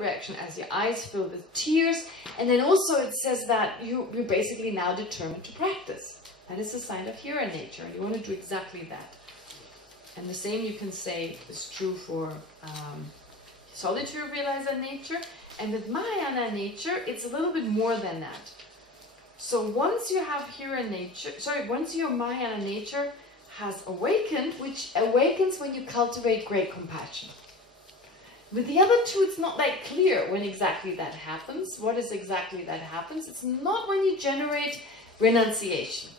reaction as your eyes fill with tears. And then also it says that you're basically now determined to practice. That is a sign of hero nature, and you want to do exactly that. And the same you can say is true for solitary realizer nature. And with Mahayana nature, it's a little bit more than that. So once you have hero nature, once your Mahayana nature has awakened, which awakens when you cultivate great compassion. With the other two, it's not that clear when exactly that happens. What is exactly that happens? It's not when you generate renunciation.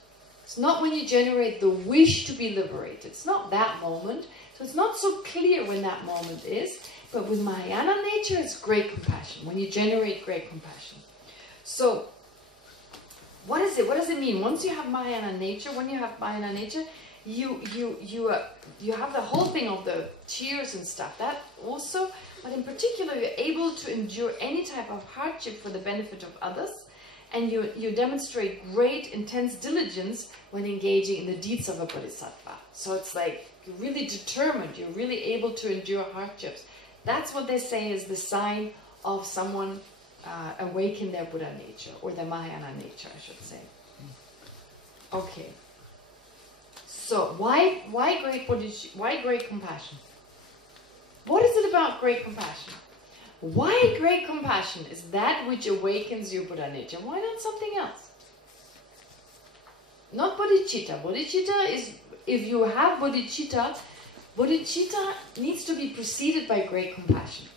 It's not when you generate the wish to be liberated. It's not that moment. So it's not so clear when that moment is. But with Mahayana nature, it's great compassion. When you generate great compassion. So, what is it? What does it mean? Once you have Mahayana nature, you have the whole thing of the tears and stuff. That also, but in particular, you're able to endure any type of hardship for the benefit of others. And you demonstrate great, intense diligence when engaging in the deeds of a bodhisattva. So it's like you're really determined, you're really able to endure hardships. That's what they say is the sign of someone awaken their Buddha nature, or their Mahayana nature, I should say. Okay. So why great compassion? What is it about great compassion? Why great compassion is that which awakens your Buddha nature? Why not something else? Not bodhicitta. Bodhicitta is, if you have bodhicitta, bodhicitta needs to be preceded by great compassion.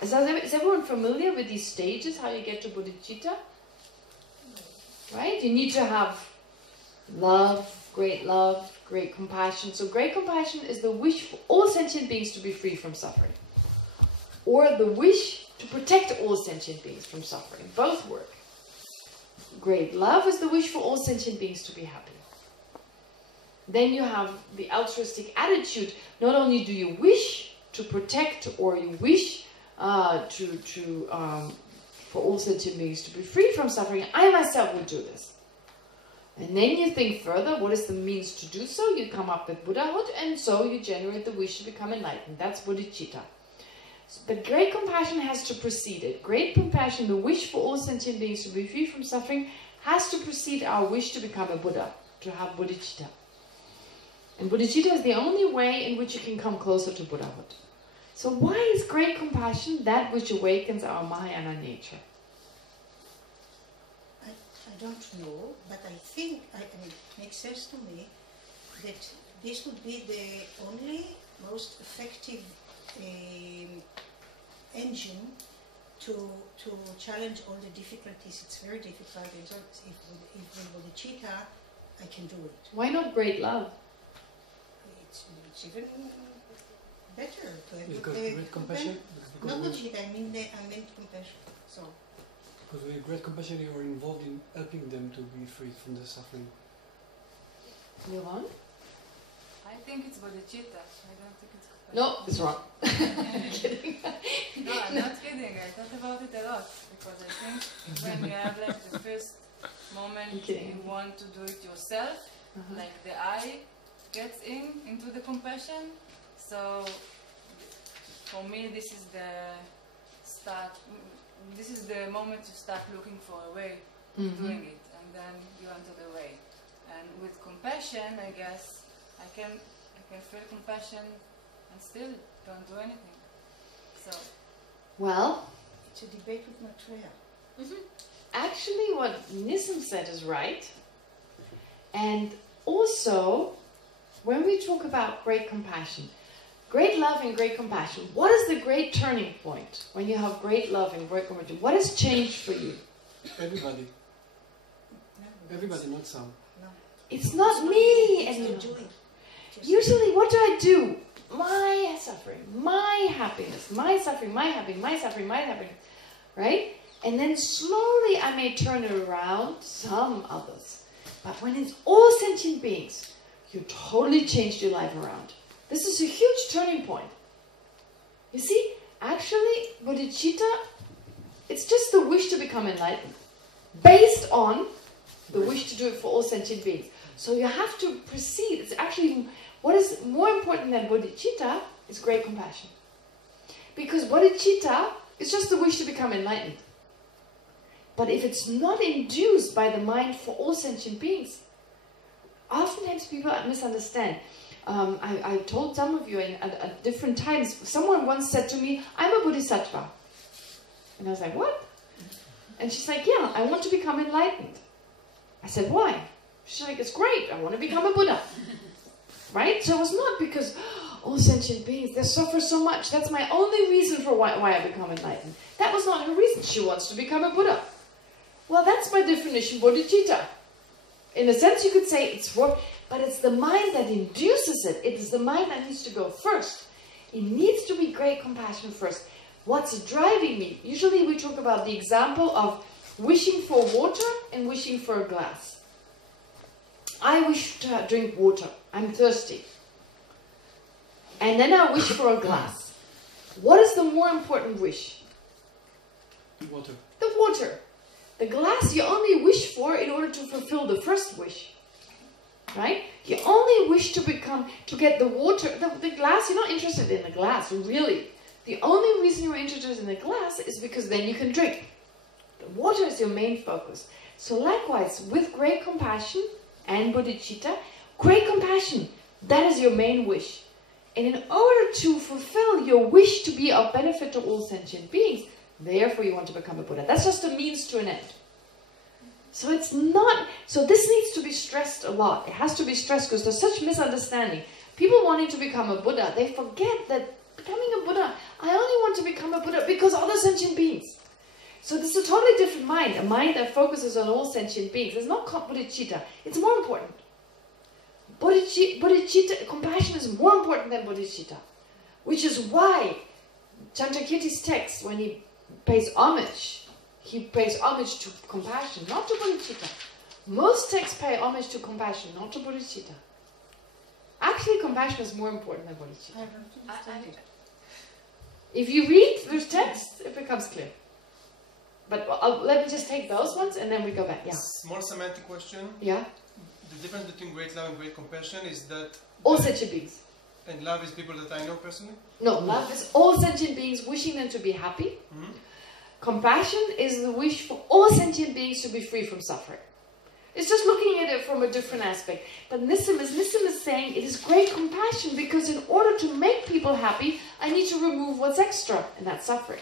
Is everyone familiar with these stages, how you get to bodhicitta? Right? You need to have love, great compassion. So great compassion is the wish for all sentient beings to be free from suffering. Or the wish to protect all sentient beings from suffering. Both work. Great love is the wish for all sentient beings to be happy. Then you have the altruistic attitude. Not only do you wish to protect, or you wish for all sentient beings to be free from suffering, I myself will do this. And then you think further, what is the means to do so? You come up with Buddhahood, and so you generate the wish to become enlightened. That's bodhicitta. But great compassion has to precede it. Great compassion, the wish for all sentient beings to be free from suffering, has to precede our wish to become a Buddha, to have bodhicitta. And bodhicitta is the only way in which you can come closer to Buddhahood. So why is great compassion that which awakens our Mahayana nature? I don't know, but I think it makes sense to me that this would be the only most effective engine to challenge all the difficulties. It's very difficult. If with bodhicitta, I can do it. Why not great love? It's even better to have great compassion. Not bodhicitta. I meant compassion. So. Because with great compassion, you are involved in helping them to be freed from the suffering. Yoran? I think it's bodhicitta. I don't think it's compassion. No, it's wrong. I'm kidding. No, I'm not kidding. I thought about it a lot. Because I think when you have like the first moment you want to do it yourself, like the I gets into the compassion. So for me this is the start. This is the moment to start looking for a way of doing it, and then you enter the way. And with compassion, I guess I can feel compassion and still don't do anything. So, well, it's a debate with Maitreya. Actually, what Nissim said is right. And also, when we talk about great compassion, great love and great compassion, what is the great turning point when you have great love and great compassion? What has changed for you? Everybody. Everybody, not some. No. It's not me anymore. Usually, what do? My suffering, my happiness, my suffering, my happiness, my suffering, my happiness. Right? And then slowly I may turn it around, some others. But when it's all sentient beings, you totally changed your life around. This is a huge turning point. You see, actually, bodhicitta, it's just the wish to become enlightened, based on the wish to do it for all sentient beings. So you have to proceed. It's actually, what is more important than bodhicitta is great compassion. Because bodhicitta is just the wish to become enlightened. But if it's not induced by the mind for all sentient beings, oftentimes people misunderstand. I told some of you at different times, someone once said to me, I'm a bodhisattva. And I was like, what? And she's like, yeah, I want to become enlightened. I said, why? She's like, it's great, I want to become a Buddha. Right? So it was not because, all sentient beings, they suffer so much. That's my only reason for why I become enlightened. That was not her reason. She wants to become a Buddha. Well, that's by definition bodhicitta. In a sense, you could say it's for, but it's the mind that induces it. It is the mind that needs to go first. It needs to be great compassion first. What's driving me? Usually we talk about the example of wishing for water and wishing for a glass. I wish to drink water. I'm thirsty. And then I wish for a glass. What is the more important wish? The water. The water. The glass you only wish for in order to fulfill the first wish. Right? You only wish to get the water, the glass. You're not interested in the glass, really. The only reason you're interested in the glass is because then you can drink. The water is your main focus. So likewise, with great compassion and bodhicitta, great compassion, that is your main wish. And in order to fulfill your wish to be of benefit to all sentient beings, therefore you want to become a Buddha. That's just a means to an end. So it's not, so this needs to be stressed a lot. It has to be stressed because there's such misunderstanding. People wanting to become a Buddha, they forget that becoming a Buddha, I only want to become a Buddha because of other sentient beings. So this is a totally different mind, a mind that focuses on all sentient beings. It's not bodhicitta, it's more important. Bodhicitta, compassion is more important than bodhicitta. Which is why Chandrakirti's text, when he pays homage to compassion, not to bodhicitta. Most texts pay homage to compassion, not to bodhicitta. Actually, compassion is more important than bodhicitta. If you read the text, it becomes clear. But let me just take those ones and then we go back. Yeah. Small semantic question. Yeah. The difference between great love and great compassion is that all sentient beings. And love is people that I know personally? No, love is all sentient beings wishing them to be happy. Mm-hmm. Compassion is the wish for all sentient beings to be free from suffering. It's just looking at it from a different aspect. But Nissim is saying it is great compassion because in order to make people happy, I need to remove what's extra, and that's suffering.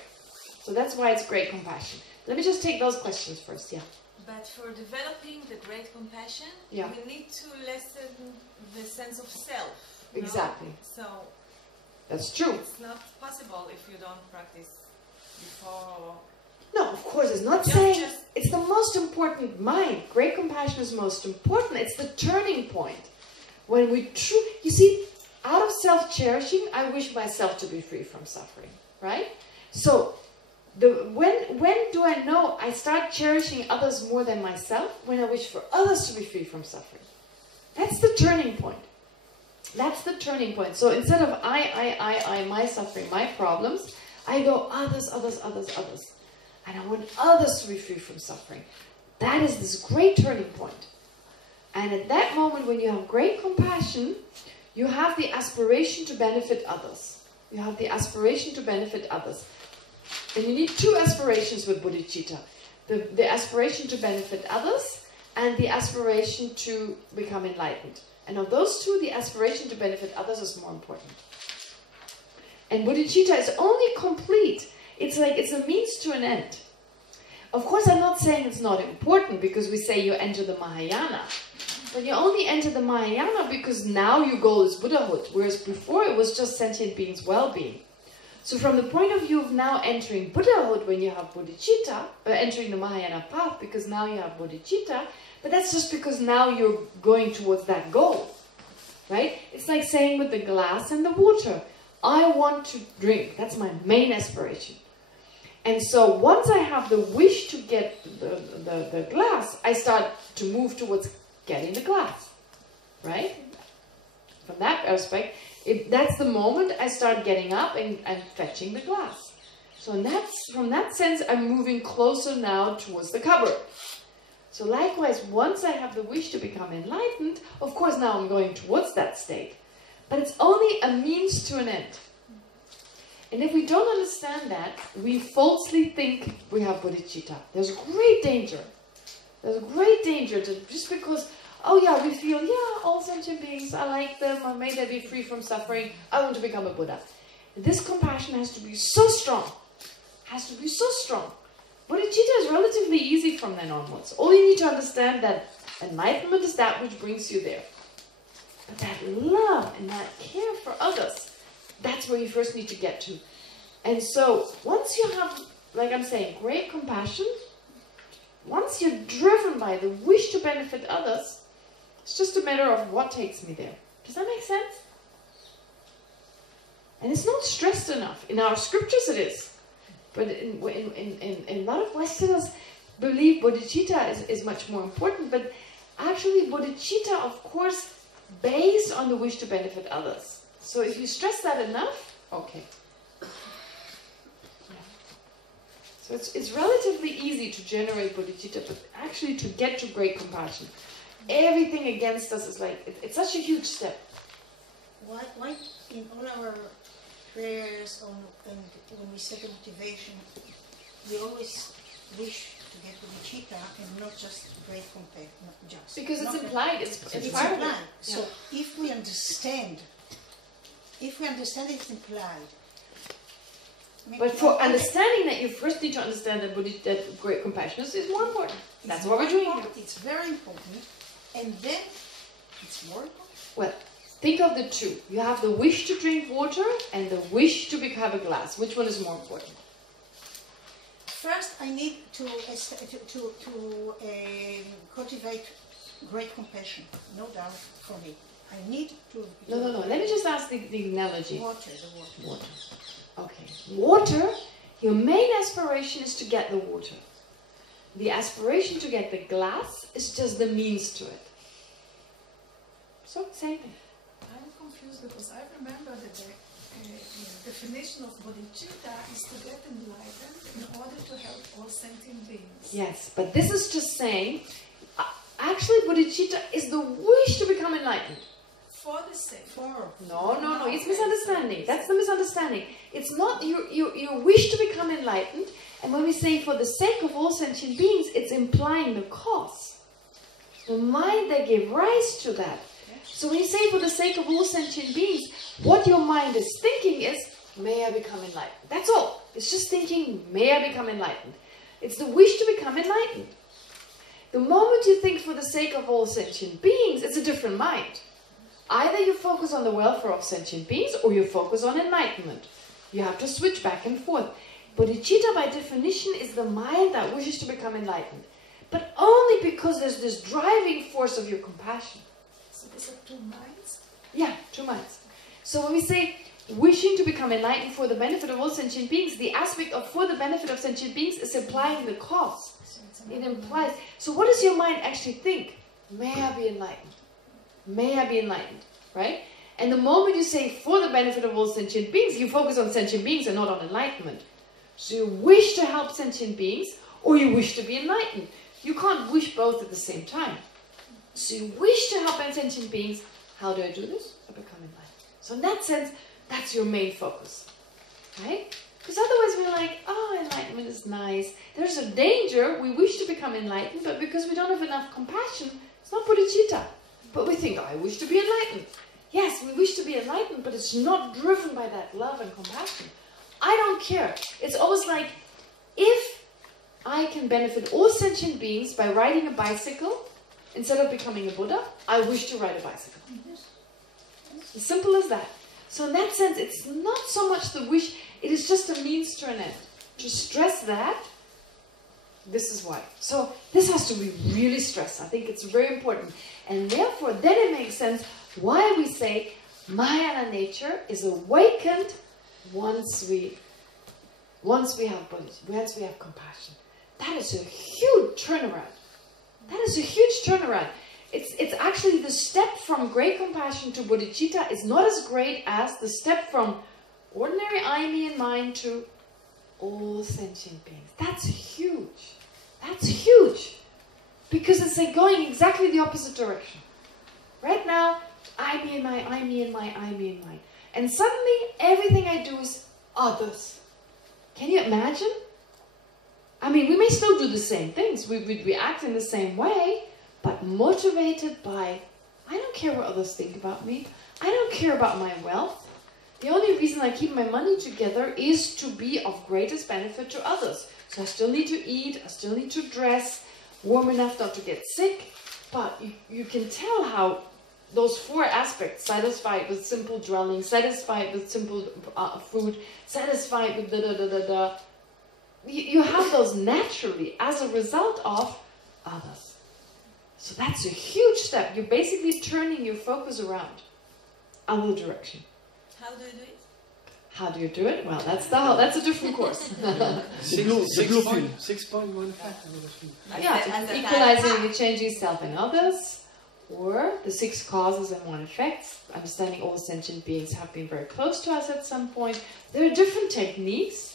So that's why it's great compassion. Let me just take those questions first, yeah. But for developing the great compassion, yeah, we need to lessen the sense of self. Exactly. So that's true. It's not possible if you don't practice before. No, of course, it's not saying it's the most important mind. Great compassion is most important. It's the turning point. When we you see, out of self-cherishing, I wish myself to be free from suffering, right? So when do I know I start cherishing others more than myself? When I wish for others to be free from suffering. That's the turning point. That's the turning point. So instead of I, my suffering, my problems, I go others. And I want others to be free from suffering. That is this great turning point. And at that moment when you have great compassion, you have the aspiration to benefit others. You have the aspiration to benefit others. And you need two aspirations with bodhicitta. The aspiration to benefit others and the aspiration to become enlightened. And of those two, the aspiration to benefit others is more important. And bodhicitta is only complete. It's like it's a means to an end. Of course, I'm not saying it's not important because we say you enter the Mahayana. But you only enter the Mahayana because now your goal is Buddhahood. Whereas before it was just sentient beings' well-being. So from the point of view of now entering Buddhahood when you have bodhicitta, entering the Mahayana path because now you have bodhicitta, but that's just because now you're going towards that goal. Right? It's like saying with the glass and the water, I want to drink. That's my main aspiration. And so once I have the wish to get the glass, I start to move towards getting the glass. Right? From that aspect, that's the moment I start getting up and fetching the glass. So from that sense, I'm moving closer now towards the cupboard. So likewise, once I have the wish to become enlightened, of course now I'm going towards that state. But it's only a means to an end. And if we don't understand that, we falsely think we have bodhicitta. There's great danger. There's a great danger that just because, oh yeah, we feel, yeah, all sentient beings, I like them, or may they be free from suffering, I want to become a Buddha. This compassion has to be so strong. Has to be so strong. Bodhicitta is relatively easy from then onwards. All you need to understand that enlightenment is that which brings you there. But that love and that care for others, that's where you first need to get to. And so, once you have, like I'm saying, great compassion, once you're driven by the wish to benefit others, it's just a matter of what takes me there. Does that make sense? And it's not stressed enough. In our scriptures it is. But in a lot of Westerners believe bodhicitta is much more important. But actually bodhicitta, of course, based on the wish to benefit others. So if you stress that enough, okay. Yeah. So it's relatively easy to generate bodhicitta, but actually to get to great compassion. Everything against us is like, it's such a huge step. Why in all our prayers and when we set a motivation, we always wish to get bodhicitta and not just great compassion, not just. Because it's implied, it's part of it. So if we understand it's implied. But for understanding that, you first need to understand that great compassion is more important. That's what we're doing here. It's very important. And then it's more important. Well, think of the two. You have the wish to drink water and the wish to have a glass. Which one is more important? First, I need to cultivate great compassion. No doubt for me. I need to... No. Let me just ask the analogy. Water. Okay. Water, your main aspiration is to get the water. The aspiration to get the glass is just the means to it. So, same thing. I'm confused because I remember that the definition of bodhicitta is to get enlightened in order to help all sentient beings. Yes, but this is just saying, actually bodhicitta is the wish to become enlightened. For the sake. No, it's misunderstanding. That's the misunderstanding. It's not your wish to become enlightened, and when we say for the sake of all sentient beings, it's implying the cause. The mind that gave rise to that. So when you say for the sake of all sentient beings, what your mind is thinking is, may I become enlightened. That's all. It's just thinking, may I become enlightened. It's the wish to become enlightened. The moment you think for the sake of all sentient beings, it's a different mind. Either you focus on the welfare of sentient beings or you focus on enlightenment. You have to switch back and forth. Bodhicitta by definition is the mind that wishes to become enlightened. But only because there's this driving force of your compassion. So these are two minds? Yeah, two minds. So when we say wishing to become enlightened for the benefit of all sentient beings, the aspect of for the benefit of sentient beings is implying the cause. It implies. So what does your mind actually think? May I be enlightened? May I be enlightened, right? And the moment you say for the benefit of all sentient beings, you focus on sentient beings and not on enlightenment. So you wish to help sentient beings or you wish to be enlightened. You can't wish both at the same time. So you wish to help sentient beings. How do I do this? I become enlightened. So in that sense, that's your main focus, right? Because otherwise we're like, oh, enlightenment is nice. There's a danger. We wish to become enlightened, but because we don't have enough compassion, it's not bodhicitta. But we think, oh, I wish to be enlightened. Yes, we wish to be enlightened, but it's not driven by that love and compassion. I don't care. It's almost like, if I can benefit all sentient beings by riding a bicycle, instead of becoming a Buddha, I wish to ride a bicycle. As simple as that. So in that sense, it's not so much the wish, it is just a means to an end. To stress that, this is why. So this has to be really stressed. I think it's very important. And therefore, then it makes sense why we say Mahayana nature is awakened once we have bodhicitta, once we have compassion. That is a huge turnaround. That is a huge turnaround. It's actually the step from great compassion to bodhicitta is not as great as the step from ordinary I, me, and mine to all sentient beings. That's huge. That's huge. Because it's like going exactly the opposite direction. Right now, I, me, and my, I, me, and my, I, me, and mine. And suddenly, everything I do is others. Can you imagine? I mean, we may still do the same things. We act in the same way, but motivated by, I don't care what others think about me. I don't care about my wealth. The only reason I keep my money together is to be of greatest benefit to others. So I still need to eat, I still need to dress, warm enough not to get sick. But you can tell how those four aspects, satisfied with simple dwelling, satisfied with simple food, satisfied with da-da-da-da-da, you have those naturally as a result of others. So that's a huge step. You're basically turning your focus around other direction. How do you do it? How do you do it? Well, that's a different course. 6.1 factors. Yeah, equalizing and changing self and others, or the 6 causes and 1 effects, understanding all sentient beings have been very close to us at some point. There are different techniques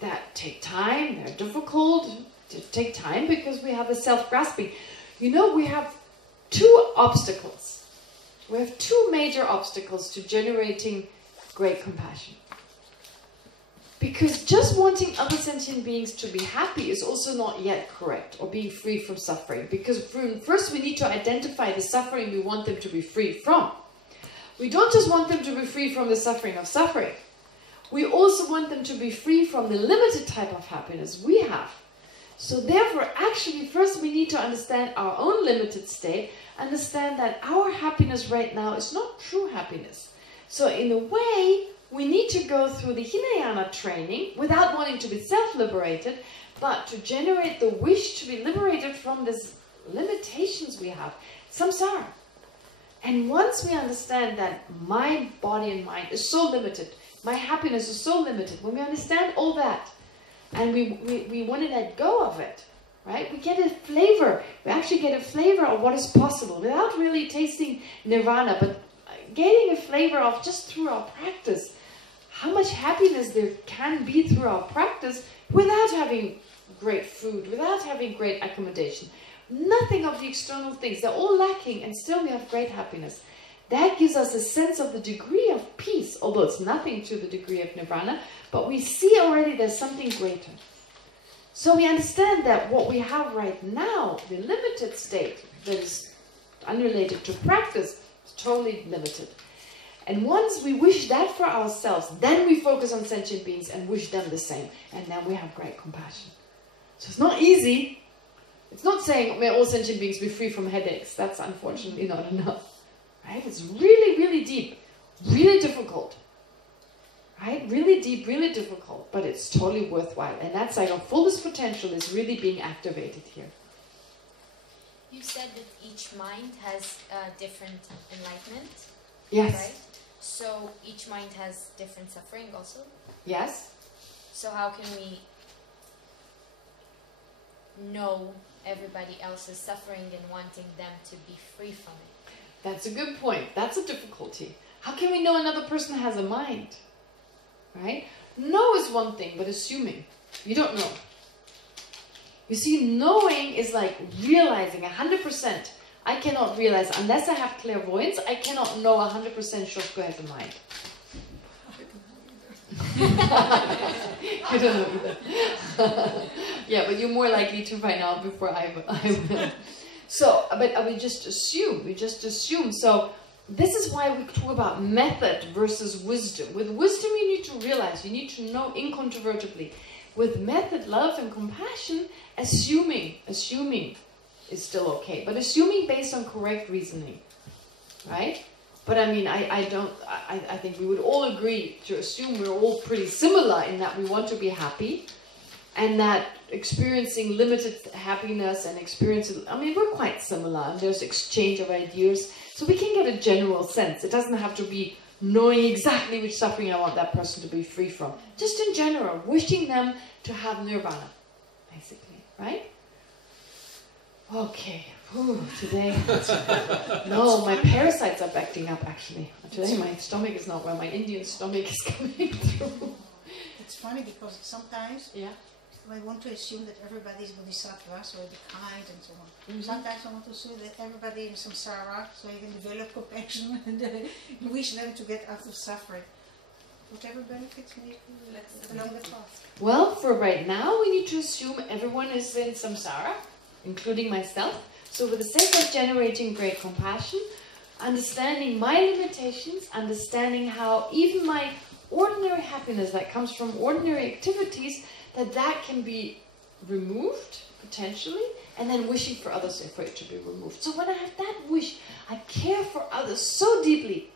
that take time, they're difficult to take time because we have a self-grasping. You know, we have 2 obstacles. We have 2 major obstacles to generating great compassion. Because just wanting other sentient beings to be happy is also not yet correct, or being free from suffering. Because first we need to identify the suffering we want them to be free from. We don't just want them to be free from the suffering of suffering. We also want them to be free from the limited type of happiness we have. So therefore, actually, first we need to understand our own limited state, understand that our happiness right now is not true happiness. So in a way, we need to go through the Hinayana training without wanting to be self-liberated, but to generate the wish to be liberated from these limitations we have, samsara. And once we understand that my body and mind is so limited, my happiness is so limited, when we understand all that, and we want to let go of it, right? We get a flavor, we actually get a flavor of what is possible without really tasting nirvana, but getting a flavor of just through our practice, how much happiness there can be through our practice without having great food, without having great accommodation. Nothing of the external things, they're all lacking and still we have great happiness. That gives us a sense of the degree of peace, although it's nothing to the degree of nirvana, but we see already there's something greater. So we understand that what we have right now, the limited state that is unrelated to practice, is totally limited. And once we wish that for ourselves, then we focus on sentient beings and wish them the same. And then we have great compassion. So it's not easy. It's not saying, may all sentient beings be free from headaches. That's unfortunately not enough. Right? It's really, really deep. Really difficult. Right? Really deep, really difficult. But it's totally worthwhile. And that's like our fullest potential is really being activated here. You said that each mind has different enlightenment. Yes. Right? So each mind has different suffering also? Yes. So how can we know everybody else's suffering and wanting them to be free from it? That's a good point. That's a difficulty. How can we know another person has a mind? Right? Know is one thing, but assuming. You don't know. You see, knowing is like realizing 100%. I cannot realize, unless I have clairvoyance, I cannot know 100% Shofko has a mind. I don't know either. Yeah, but you're more likely to find out before I will. So, but we just assume. So, this is why we talk about method versus wisdom. With wisdom, you need to realize, you need to know incontrovertibly. With method, love and compassion, assuming is still okay. But assuming based on correct reasoning, right? But I mean, I think we would all agree to assume we're all pretty similar in that we want to be happy, and that experiencing limited happiness and experiencing, I mean, we're quite similar, and there's exchange of ideas, so we can get a general sense. It doesn't have to be knowing exactly which suffering I want that person to be free from. Just in general, wishing them to have nirvana, basically, right? Okay. Ooh, today, no, my parasites are acting up actually. Today my stomach is not well, my Indian stomach is coming through. It's funny because sometimes I want to assume that everybody is bodhisattva, so I be kind and so on. Mm-hmm. Sometimes I want to assume that everybody is samsara, so I can develop compassion and wish them to get out of suffering. whatever benefits me along the path. Well, for right now, we need to assume everyone is in samsara, including myself. So for the sake of generating great compassion, understanding my limitations, understanding how even my ordinary happiness that comes from ordinary activities, that can be removed, potentially, and then wishing for others for it to be removed. So when I have that wish, I care for others so deeply,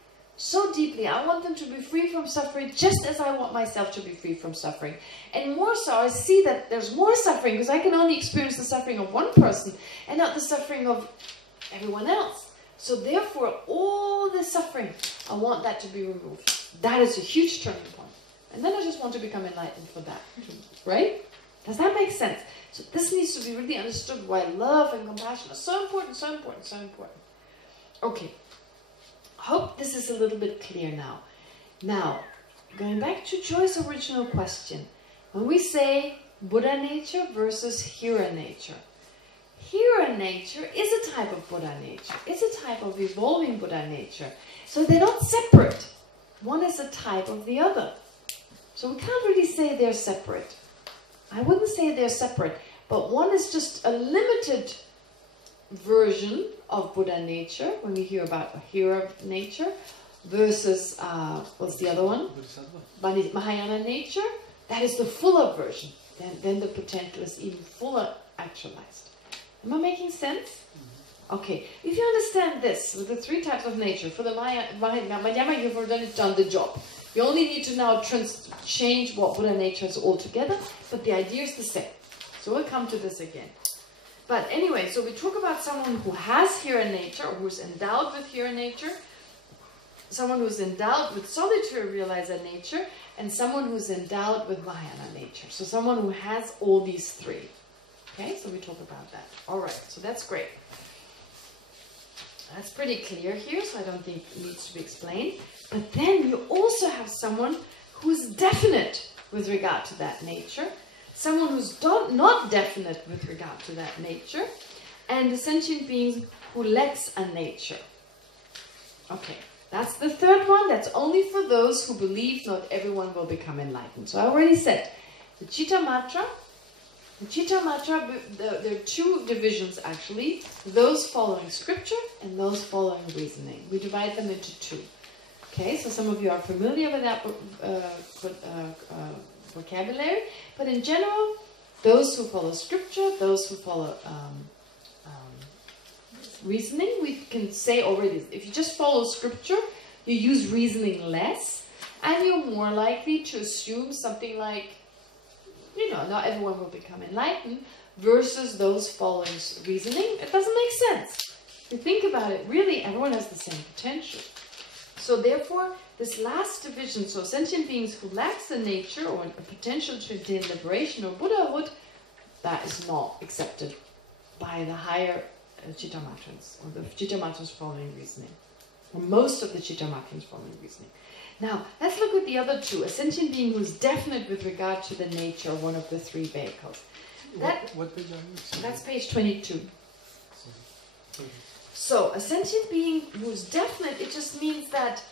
I want them to be free from suffering just as I want myself to be free from suffering. And more so, I see that there's more suffering because I can only experience the suffering of one person and not the suffering of everyone else. So therefore, all the suffering, I want that to be removed. That is a huge turning point. And then I just want to become enlightened for that. Right? Does that make sense? So this needs to be really understood why love and compassion are so important, so important, so important. Okay. Hope this is a little bit clear now. Now, going back to Joy's original question. When we say Buddha nature versus Hira nature. Hira nature is a type of Buddha nature. It's a type of evolving Buddha nature. So they're not separate. One is a type of the other. So we can't really say they're separate. I wouldn't say they're separate, but one is just a limited version of Buddha nature, when we hear about Hira nature, versus, what's the other one? Mahayana nature. That is the fuller version. Then the potential is even fuller actualized. Am I making sense? Okay, if you understand this, with the three types of nature, for the Mahayana, you've already done the job. You only need to now change what Buddha nature is altogether, but the idea is the same. So we'll come to this again. But anyway, so we talk about someone who has Hira nature, or who's endowed with Hira nature, someone who's endowed with solitary realizer nature, and someone who's endowed with Mahayana nature. So someone who has all these three. Okay, so we talk about that. All right, so that's great. That's pretty clear here, so I don't think it needs to be explained. But then you also have someone who's definite with regard to that nature, someone who's not definite with regard to that nature, and the sentient being who lacks a nature. Okay, that's the third one. That's only for those who believe not everyone will become enlightened. So I already said, the Citta Matra, there are two divisions actually, those following scripture and those following reasoning. We divide them into two. Okay, so some of you are familiar with that vocabulary, but in general, those who follow scripture, those who follow reasoning, we can say already, if you just follow scripture, you use reasoning less, and you're more likely to assume something like, you know, not everyone will become enlightened, versus those following reasoning. It doesn't make sense. If you think about it, really, everyone has the same potential. So therefore, this last division, so sentient beings who lacks a nature or a potential to attain liberation or Buddhahood, that is not accepted by the higher Citta Matrans, or the Citta Matrans following reasoning, or most of the Citta Matrans following reasoning. Now, let's look at the other two. A sentient being who is definite with regard to the nature of one of the three vehicles. What page are you? That's page 22. So, a sentient being who is definite, it just means that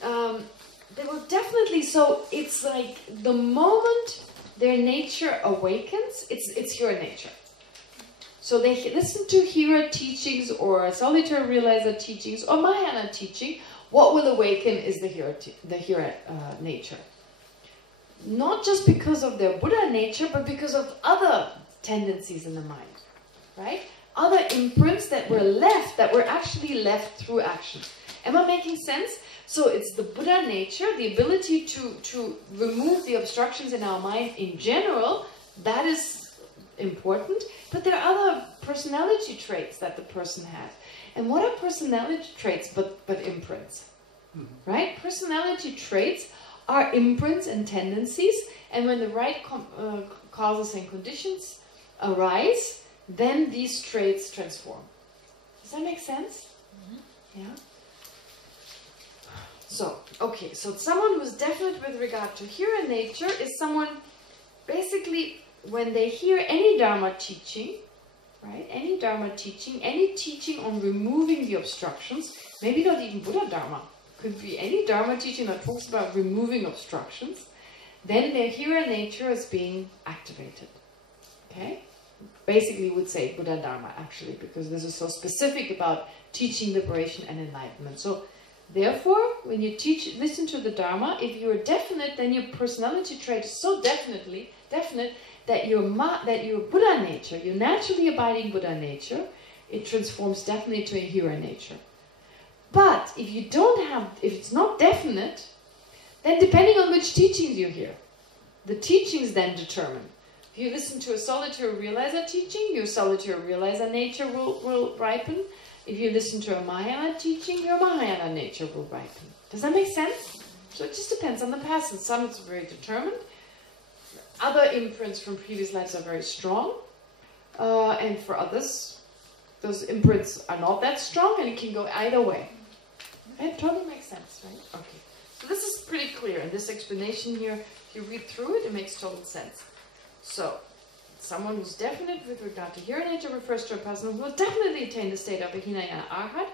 they will definitely, so it's like the moment their nature awakens, it's your nature. So they listen to Hira teachings or solitary realizer teachings or Mahayana teaching. What will awaken is the Hira nature. Not just because of their Buddha nature, but because of other tendencies in the mind, right? Other imprints that were left, that were actually left through action. Am I making sense? So it's the Buddha nature, the ability to remove the obstructions in our mind in general, that is important. But there are other personality traits that the person has. And what are personality traits but imprints? Right? Personality traits are imprints and tendencies, and when the right causes and conditions arise, then these traits transform. Does that make sense? Yeah? So, okay, so someone who's definite with regard to Hira nature is someone, basically, when they hear any Dharma teaching, right, any Dharma teaching, any teaching on removing the obstructions, maybe not even Buddha Dharma, could be any Dharma teaching that talks about removing obstructions, then their hero nature is being activated. Okay? Basically would say Buddha Dharma actually, because this is so specific about teaching liberation and enlightenment. So therefore, when you listen to the Dharma, if you're definite, then your personality trait is so definite that your Buddha nature, your naturally abiding Buddha nature, it transforms definitely to a hero nature. But if it's not definite, then depending on which teachings you hear, the teachings then determine. If you listen to a solitary realizer teaching, your solitary realizer nature will ripen. If you listen to a Mahayana teaching, your Mahayana nature will ripen. Does that make sense? So it just depends on the person. Some it's very determined. Other imprints from previous lives are very strong. And for others, those imprints are not that strong and it can go either way. It totally makes sense, right? Okay. So this is pretty clear. And this explanation here, if you read through it, it makes total sense. So, someone who's definite with regard to hero nature refers to a person who will definitely attain the state of a Hinayana Arhat,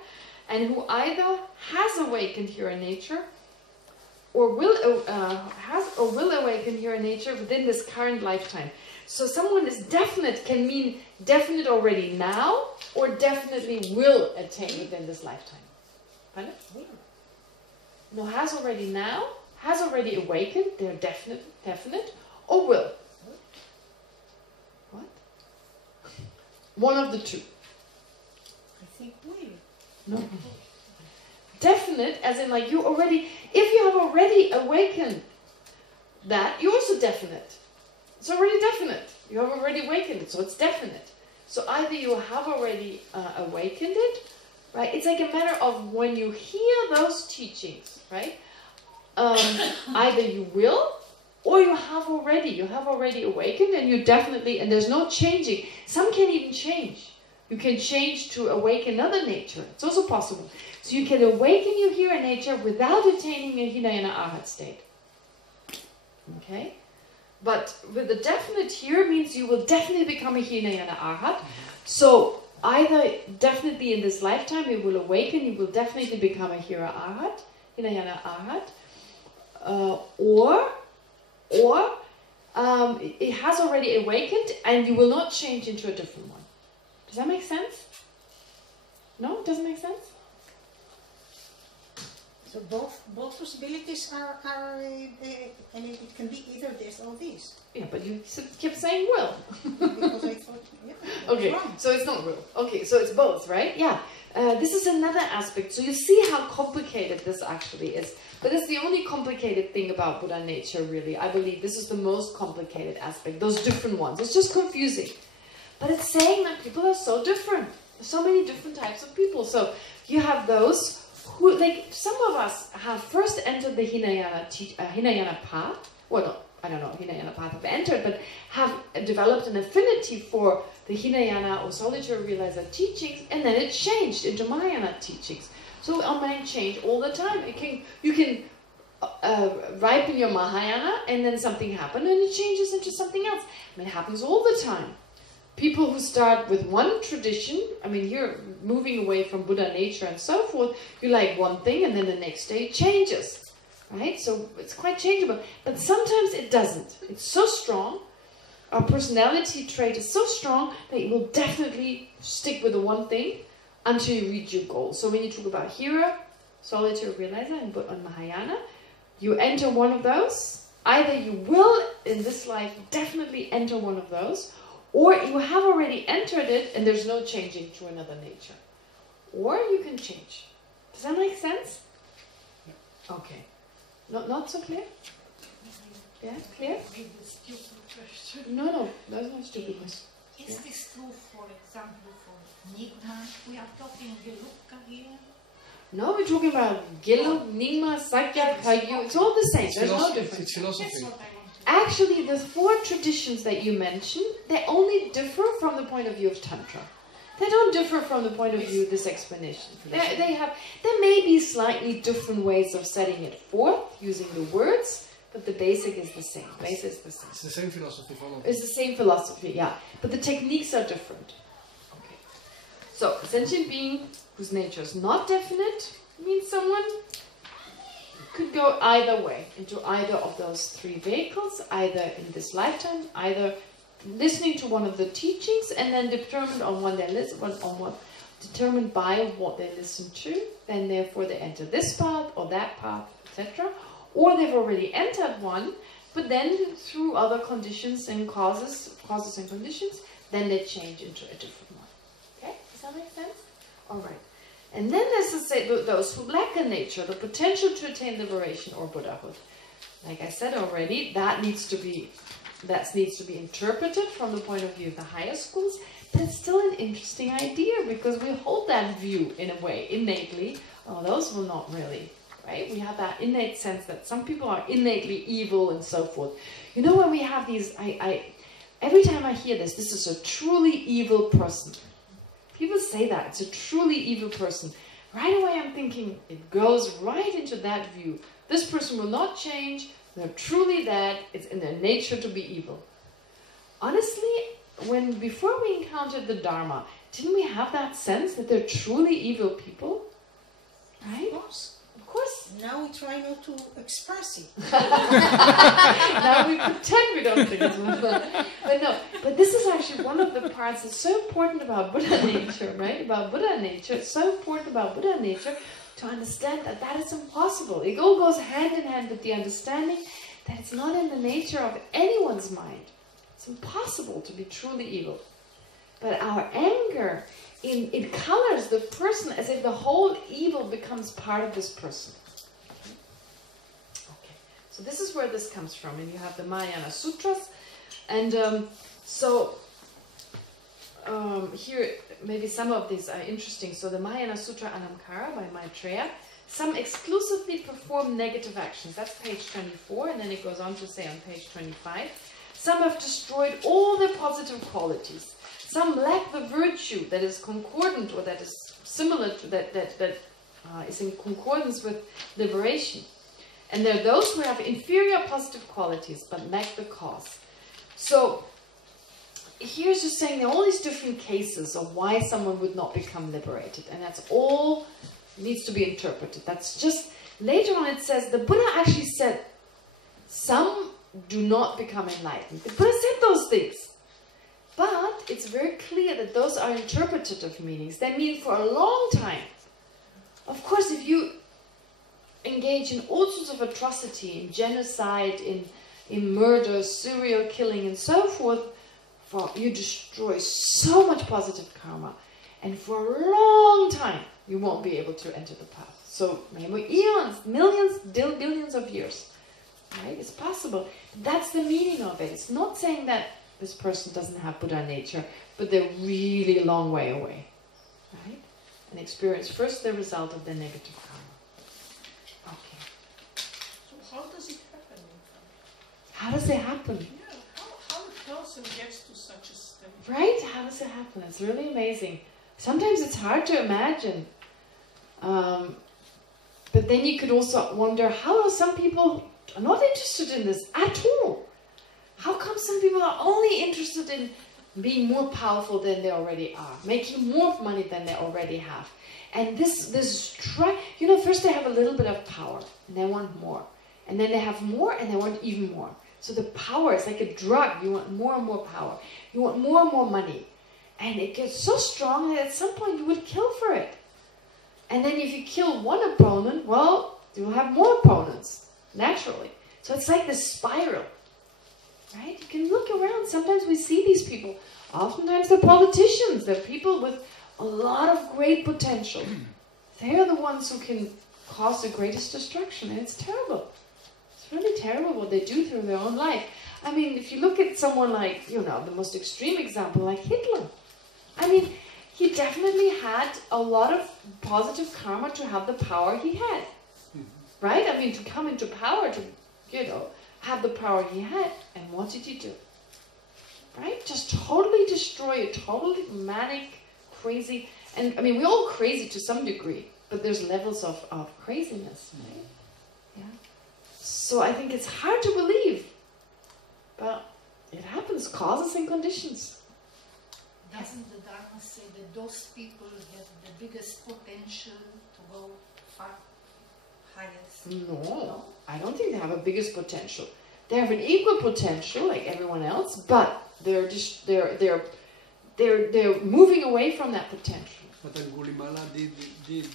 and who either has awakened hero nature, or will awaken hero nature within this current lifetime. So someone is definite can mean definite already now, or definitely will attain within this lifetime. Right? No, has already now, has already awakened, they're definite, or will. What? One of the two. I think will. No. Definite, as in like you already, if you have already awakened that, you're also definite. It's already definite. You have already awakened it, so it's definite. So either you have already awakened it, right? It's like a matter of when you hear those teachings, right? Either you will, or you have already awakened, and you definitely, and there's no changing. Some can even change. You can change to awaken another nature. It's also possible. So you can awaken your hero nature without attaining a Hinayana Arhat state. Okay? But with the definite here means you will definitely become a Hinayana Arhat. So either definitely in this lifetime you will awaken, you will definitely become a Hinayana Arhat, or it has already awakened and you will not change into a different one. Does that make sense? No? It doesn't make sense? So both possibilities are and it can be either this or this. Yeah, but you kept saying will. Because I thought, yeah. Okay, wrong. so it's not will. Okay, so it's both, right? Yeah. This is another aspect. So you see how complicated this actually is. But it's the only complicated thing about Buddha nature, really. I believe this is the most complicated aspect. Those different ones. It's just confusing. But it's saying that people are so different. There's so many different types of people. So you have those who, like, some of us have first entered the Hinayana path. Well, no, I don't know, Hinayana path have entered, but have developed an affinity for the Hinayana or solitary realizer teachings, and then it changed into Mahayana teachings. So our mind change all the time. You can ripen your Mahayana, and then something happens, and it changes into something else. I mean, it happens all the time. People who start with one tradition, I mean, you're moving away from Buddha nature and so forth, you like one thing, and then the next day it changes. Right? So it's quite changeable. But sometimes it doesn't. It's so strong. Our personality trait is so strong that you will definitely stick with the one thing until you reach your goal. So when you talk about hero, solitary realizer, and Mahayana, you enter one of those. Either you will, in this life, definitely enter one of those, or you have already entered it and there's no changing to another nature. Or you can change. Does that make sense? Okay. Not so clear? Yeah, clear? No, that's not stupid. Is this true, for example, for Nigma? We are talking Gelukka here? No, we're talking about Gelu, Nyingma, Sakya, Kagyu. It's all the same. There's no difference. It's philosophy. That's what I want to know. Actually, the four traditions that you mentioned, they only differ from the point of view of Tantra. They don't differ from the point of view of this explanation. There may be slightly different ways of setting it forth, using the words, but the basic is the same. It's the same philosophy. It's the same philosophy, yeah. But the techniques are different. Okay. So, a sentient being whose nature is not definite means someone could go either way, into either of those three vehicles, either in this lifetime, either listening to one of the teachings and then determined on what they listen, determined by what they listen to, then therefore they enter this path or that path, etc. Or they've already entered one, but then through other conditions and causes and conditions, then they change into a different one. Okay, does that make sense? All right. And then there's to say those who lack a nature, the potential to attain liberation or Buddhahood. Like I said already, that needs to be interpreted from the point of view of the higher schools, but it's still an interesting idea because we hold that view in a way, innately. Oh, those will not really, right? We have that innate sense that some people are innately evil and so forth. You know, when we have these, every time I hear this is a truly evil person. People say that, it's a truly evil person. Right away I'm thinking, it goes right into that view. This person will not change, they're truly that, it's in their nature to be evil. Honestly, before we encountered the Dharma, didn't we have that sense that they're truly evil people? Right? Of course. Now we try not to express it. Now we pretend we don't think it's but no, but this is actually one of the parts that's so important about Buddha nature, right? About Buddha nature. It's so important about Buddha nature to understand that that is impossible. It all goes hand in hand with the understanding that it's not in the nature of anyone's mind. It's impossible to be truly evil. But our anger, it colors the person as if the whole evil becomes part of this person. Okay, so this is where this comes from. And you have the Mahayana Sutras. And here, maybe some of these are interesting. So the Mahayana Sutra Anamkara by Maitreya. Some exclusively perform negative actions. That's page 24. And then it goes on to say on page 25. Some have destroyed all their positive qualities. Some lack the virtue that is concordant or that is similar to that is in concordance with liberation. And there are those who have inferior positive qualities but lack the cause. So here's just saying there are all these different cases of why someone would not become liberated. And that's all needs to be interpreted. That's just, later on it says, the Buddha actually said, some do not become enlightened. The Buddha said those things. But it's very clear that those are interpretative meanings. They mean for a long time. Of course, if you engage in all sorts of atrocity, in genocide, in murder, serial killing, and so forth, you destroy so much positive karma. And for a long time, you won't be able to enter the path. So, maybe eons, millions, billions of years. Right? It's possible. That's the meaning of it. It's not saying that this person doesn't have Buddha nature, but they're really a long way away, right? And experience first the result of their negative karma. Okay. So how does it happen? How does it happen? Yeah, how a person gets to such a state? Right? How does it happen? It's really amazing. Sometimes it's hard to imagine. But then you could also wonder, how are some people not interested in this at all? How come some people are only interested in being more powerful than they already are, making more money than they already have? And first they have a little bit of power, and they want more. And then they have more, and they want even more. So the power is like a drug. You want more and more power. You want more and more money. And it gets so strong that at some point you would kill for it. And then if you kill one opponent, well, you'll have more opponents, naturally. So it's like this spiral. Right? You can look around. Sometimes we see these people. Oftentimes they're politicians. They're people with a lot of great potential. They're the ones who can cause the greatest destruction. And it's terrible. It's really terrible what they do through their own life. I mean, if you look at someone like, the most extreme example, like Hitler. I mean, he definitely had a lot of positive karma to have the power he had. Right? I mean, to come into power, to, have the power he had, and what did he do? Right? Just totally destroy it, totally manic, crazy. And I mean, we're all crazy to some degree, but there's levels of craziness, right? Yeah. So I think it's hard to believe, but it happens, causes and conditions. Doesn't the Dharma say that those people have the biggest potential to go far highest? No, I don't think they have a biggest potential. They have an equal potential like everyone else, but they're moving away from that potential. But Angulimala did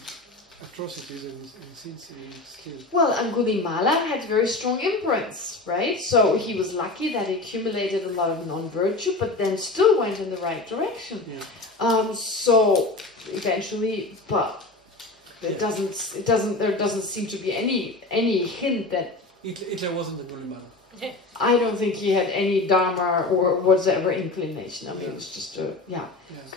atrocities and sins still. Well, Angulimala had very strong imprints, right? So he was lucky that he accumulated a lot of non-virtue, but then still went in the right direction. Yeah. So eventually, but there doesn't seem to be any hint that Hitler wasn't Angulimala. I don't think he had any dharma or whatever inclination. I mean, it was just yeah.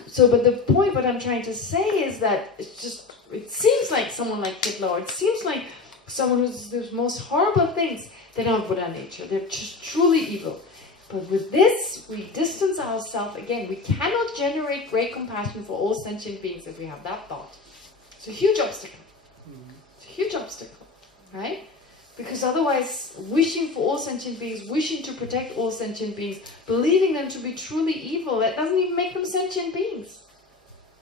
So, but the point, what I'm trying to say is that it seems like someone like Hitler, or it seems like someone who's the most horrible things that are Buddha nature. They're just truly evil. But with this, we distance ourselves again. We cannot generate great compassion for all sentient beings if we have that thought. It's a huge obstacle. It's a huge obstacle, right? Because otherwise, wishing for all sentient beings, wishing to protect all sentient beings, believing them to be truly evil, that doesn't even make them sentient beings,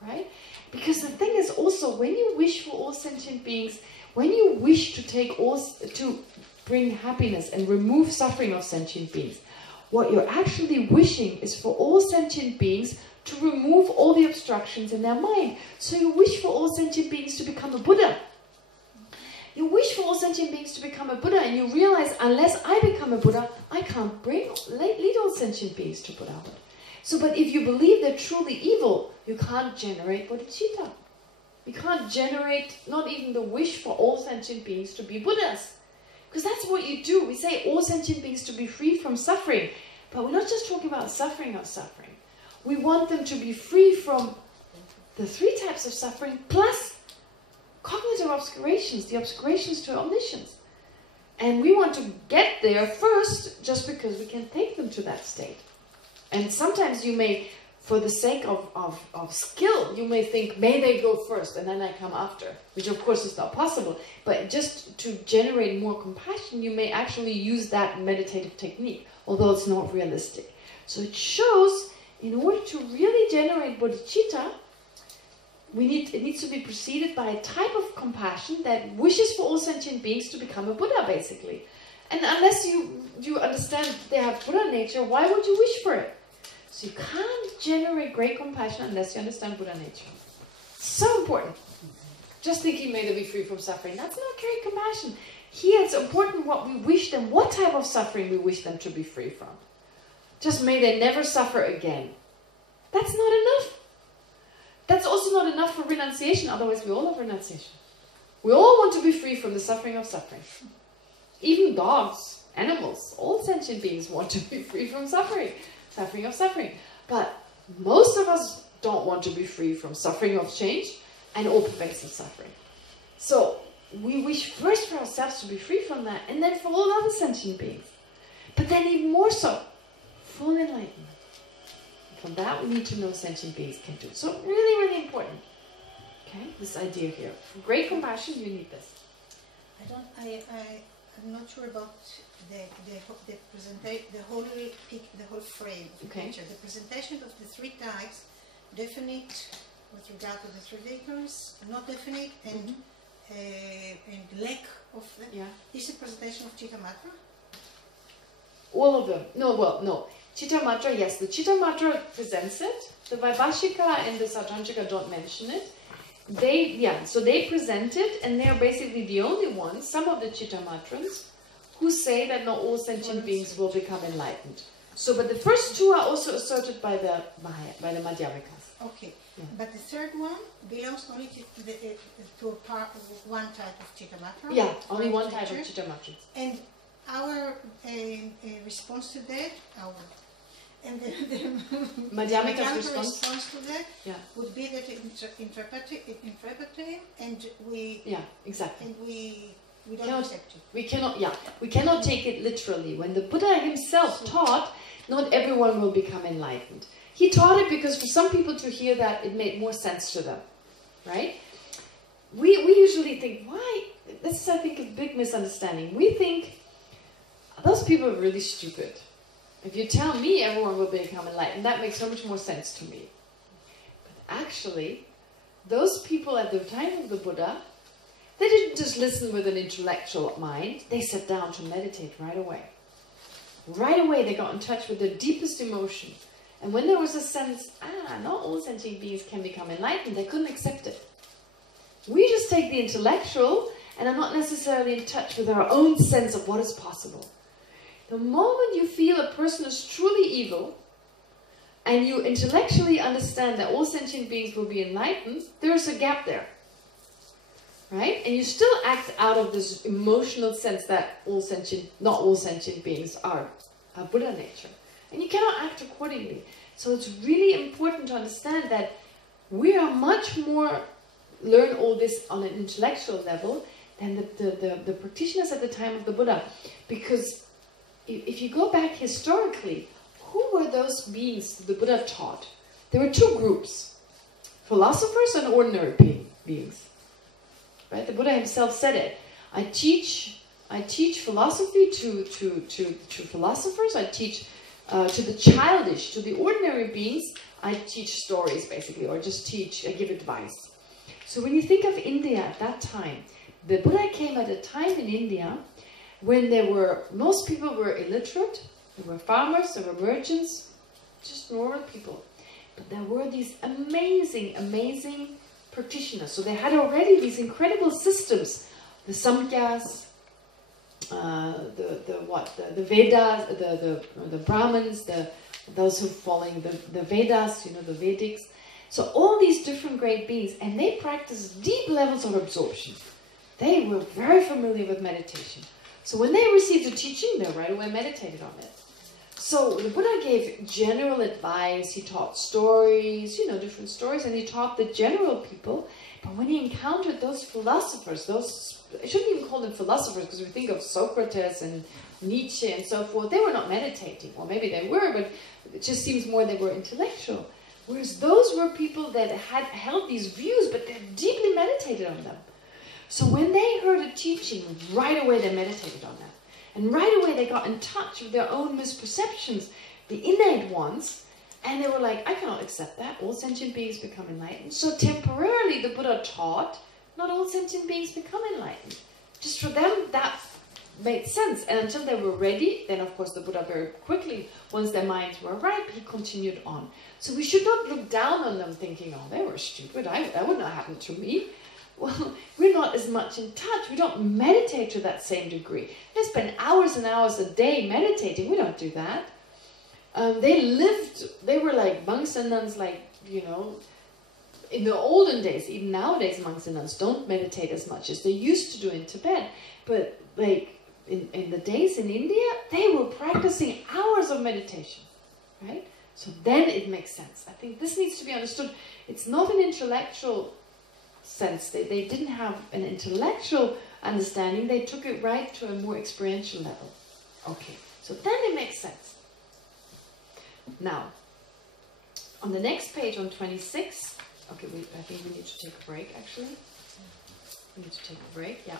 right? Because the thing is also, when you wish for all sentient beings, when you wish to bring happiness and remove suffering of sentient beings, what you're actually wishing is for all sentient beings to remove all the obstructions in their mind. So you wish for all sentient beings to become a Buddha. You wish for all sentient beings to become a Buddha, and you realize unless I become a Buddha, I can't lead all sentient beings to Buddhahood. So, but if you believe they're truly evil, you can't generate bodhicitta. You can't generate not even the wish for all sentient beings to be Buddhas. Because that's what you do. We say all sentient beings to be free from suffering. But we're not just talking about suffering or suffering. We want them to be free from the 3 types of suffering plus cognitive obscurations, the obscurations to omniscience. And we want to get there first just because we can take them to that state. And sometimes you may, for the sake of skill, you may think, may they go first and then I come after, which of course is not possible. But just to generate more compassion, you may actually use that meditative technique, although it's not realistic. So it shows, in order to really generate bodhicitta, it needs to be preceded by a type of compassion that wishes for all sentient beings to become a Buddha, basically. And unless you understand they have Buddha nature, why would you wish for it? So you can't generate great compassion unless you understand Buddha nature. So important. Just thinking may they be free from suffering. That's not great compassion. Here it's important what we wish them, what type of suffering we wish them to be free from. Just may they never suffer again. That's not enough. That's also not enough for renunciation, otherwise we all have renunciation. We all want to be free from the suffering of suffering. Even dogs, animals, all sentient beings want to be free from suffering of suffering. But most of us don't want to be free from suffering of change and all pervasive suffering. So we wish first for ourselves to be free from that, and then for all other sentient beings. But then even more so, full enlightenment. From that, we need to know sentient beings can do. So really, really important. Okay, this idea here. For great compassion, you need this. I'm not sure about the presentation, the whole frame of the picture. The presentation of the 3 types, definite with regard to the 3 vehicles, not definite, and lack of them. Yeah. This is a presentation of Chitta Matra. All of them. No. Chitta Matra, yes. The Chitta Matra presents it. The Vaibhashika and the Sautrantika don't mention it. So they present it, and they're basically the only ones, some of the Chitta Matrans, who say that not all sentient beings will become enlightened. So, but the first 2 are also asserted by the Madhyamikas. Okay, yeah. But the 3rd one belongs only to one type of Chitta Matra. Yeah, only one type of Chitta Matra. And our response to that, the Madhyamika's response to that would be that interpretive, and we exactly. And we don't accept it. We cannot take it literally. When the Buddha himself taught, not everyone will become enlightened. He taught it because for some people to hear that, it made more sense to them, right? We usually think, why? This is, I think, a big misunderstanding. We think those people are really stupid. If you tell me everyone will become enlightened, that makes so much more sense to me. But actually, those people at the time of the Buddha, They didn't just listen with an intellectual mind. They sat down to meditate right away. Right away they got in touch with their deepest emotion. And when there was a sense, not all sentient beings can become enlightened, they couldn't accept it. We just take the intellectual and are not necessarily in touch with our own sense of what is possible. The moment you feel a person is truly evil, and you intellectually understand that all sentient beings will be enlightened, there's a gap there. Right? And you still act out of this emotional sense that not all sentient beings are Buddha nature. And you cannot act accordingly. So it's really important to understand that we are much more learn all this on an intellectual level than the practitioners at the time of the Buddha. Because if you go back historically, who were those beings the Buddha taught? There were two groups, philosophers and ordinary beings. Right? The Buddha himself said it. I teach philosophy to philosophers. I teach to the childish, to the ordinary beings. I teach stories basically, or just I give advice. So when you think of India at that time, the Buddha came at a time in India when most people were illiterate. There were farmers, there were merchants, just normal people. But there were these amazing, amazing practitioners. So they had already these incredible systems. The Samkhyas, the Vedas, the Brahmins, those who following the Vedas, the Vedics. So all these different great beings, and they practiced deep levels of absorption. They were very familiar with meditation. So when they received the teaching, they right away meditated on it. So the Buddha gave general advice. He taught stories, different stories, and he taught the general people. But when he encountered those philosophers, I shouldn't even call them philosophers, because we think of Socrates and Nietzsche and so forth, they were not meditating. Or maybe they were, but it just seems more they were intellectual. Whereas those were people that had held these views, but they deeply meditated on them. So when they heard a teaching, right away they meditated on that. And right away they got in touch with their own misperceptions, the innate ones, and they were like, I cannot accept that. All sentient beings become enlightened. So temporarily the Buddha taught, not all sentient beings become enlightened. Just for them, that made sense. And until they were ready, then of course the Buddha very quickly, once their minds were ripe, he continued on. So we should not look down on them thinking, oh, they were stupid. That would not happen to me. Well, we're not as much in touch. We don't meditate to that same degree. They spend hours and hours a day meditating. We don't do that. They were like monks and nuns, in the olden days. Even nowadays, monks and nuns don't meditate as much as they used to do in Tibet. But in the days in India, they were practicing hours of meditation, right? So then it makes sense. I think this needs to be understood. It's not an intellectual sense. They didn't have an intellectual understanding. They took it right to a more experiential level. Okay, so then it makes sense. Now, on the next page, on 26, okay, I think we need to take a break, actually. We need to take a break, yeah.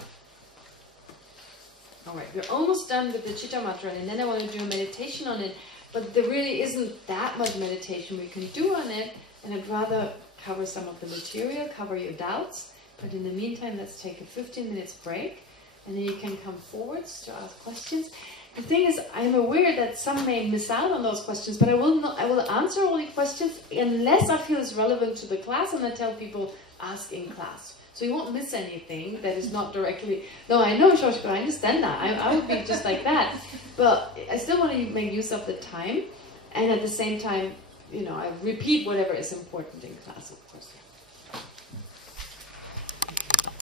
All right, we're almost done with the Chitta Mantra, and then I want to do a meditation on it, but there really isn't that much meditation we can do on it, and I'd rather cover some of the material, cover your doubts, but in the meantime, let's take a 15 minutes break, and then you can come forwards to ask questions. The thing is, I'm aware that some may miss out on those questions, but I will answer all the questions unless I feel it's relevant to the class, and I tell people, ask in class. So you won't miss anything that is not directly... No, I know, Shoshiko, I understand that. I would be just like that. But I still want to make use of the time, and at the same time, I repeat whatever is important in class, of course.